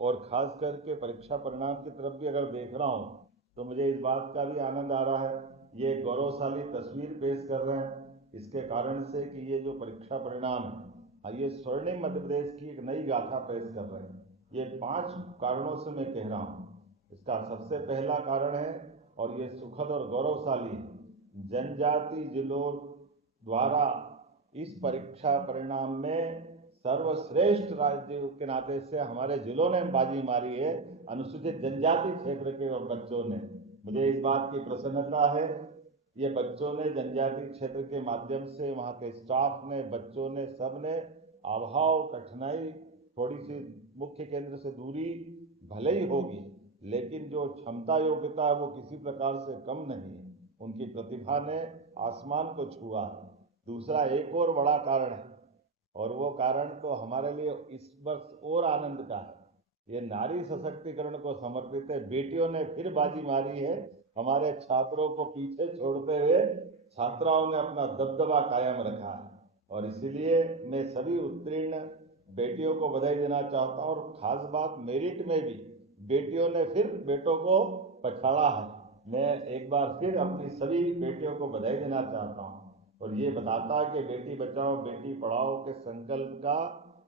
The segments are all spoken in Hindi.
और खास करके परीक्षा परिणाम की तरफ भी अगर देख रहा हूँ तो मुझे इस बात का भी आनंद आ रहा है, ये गौरवशाली तस्वीर पेश कर रहे हैं इसके कारण से कि ये जो परीक्षा परिणाम है ये स्वर्णिम मध्य प्रदेश की एक नई गाथा पेश कर रहे हैं। ये 5 कारणों से मैं कह रहा हूँ। इसका सबसे पहला कारण है, और ये सुखद और गौरवशाली, जनजाति जिलों द्वारा इस परीक्षा परिणाम में सर्वश्रेष्ठ राज्य के नाते से हमारे जिलों ने बाजी मारी है, अनुसूचित जनजाति क्षेत्र के बच्चों ने। मुझे इस बात की प्रसन्नता है, ये बच्चों ने जनजाति क्षेत्र के माध्यम से, वहाँ के स्टाफ ने, बच्चों ने, सब ने अभाव कठिनाई, थोड़ी सी मुख्य केंद्र से दूरी भले ही होगी, लेकिन जो क्षमता योग्यता है वो किसी प्रकार से कम नहीं है। उनकी प्रतिभा ने आसमान को छुआ है। दूसरा एक और बड़ा कारण है, और वो कारण तो हमारे लिए इस वर्ष और आनंद का है, ये नारी सशक्तिकरण को समर्पित है। बेटियों ने फिर बाजी मारी है, हमारे छात्रों को पीछे छोड़ते हुए छात्राओं ने अपना दबदबा कायम रखा है, और इसीलिए मैं सभी उत्तीर्ण बेटियों को बधाई देना चाहता हूँ। और खास बात, मेरिट में भी बेटियों ने फिर बेटों को पछाड़ा है। मैं एक बार फिर अपनी सभी बेटियों को बधाई देना चाहता हूँ, और ये बताता है कि बेटी बचाओ बेटी पढ़ाओ के संकल्प का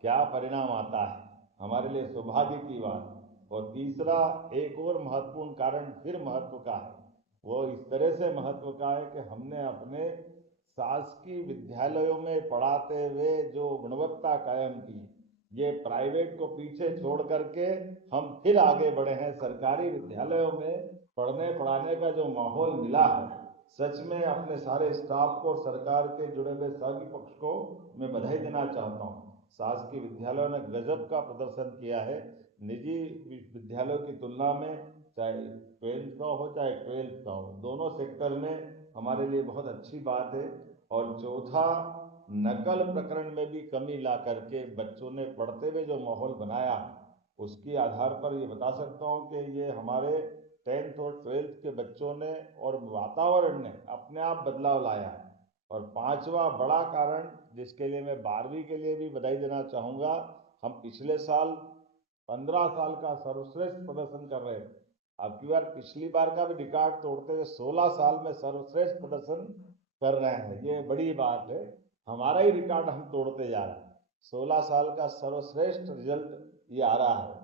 क्या परिणाम आता है, हमारे लिए सौभाग्य की बात। और तीसरा एक और महत्वपूर्ण कारण फिर महत्व का है, वो इस तरह से महत्व का है कि हमने अपने शासकीय विद्यालयों में पढ़ाते हुए जो गुणवत्ता कायम की, ये प्राइवेट को पीछे छोड़ करके हम फिर आगे बढ़े हैं। सरकारी विद्यालयों में पढ़ने पढ़ाने का जो माहौल मिला है, सच में अपने सारे स्टाफ को, सरकार के जुड़े हुए सभी पक्ष को मैं बधाई देना चाहता हूँ। शासकीय विद्यालयों ने गजब का प्रदर्शन किया है, निजी विद्यालयों की तुलना में, चाहे 12th का हो चाहे 12th का हो, दोनों सेक्टर में हमारे लिए बहुत अच्छी बात है। और चौथा, नकल प्रकरण में भी कमी ला करके बच्चों ने पढ़ते हुए जो माहौल बनाया, उसके आधार पर ये बता सकता हूँ कि ये हमारे 10th और 12th के बच्चों ने और वातावरण ने अपने आप बदलाव लाया है। और पांचवा बड़ा कारण, जिसके लिए मैं 12वीं के लिए भी बधाई देना चाहूँगा, हम पिछले साल 15 साल का सर्वश्रेष्ठ प्रदर्शन कर रहे थे। अब की बार पिछली बार का भी रिकॉर्ड तोड़ते हुए 16 साल में सर्वश्रेष्ठ प्रदर्शन कर रहे हैं। ये बड़ी बात है, हमारा ही रिकॉर्ड हम तोड़ते जा रहे हैं। 16 साल का सर्वश्रेष्ठ रिजल्ट ये आ रहा है,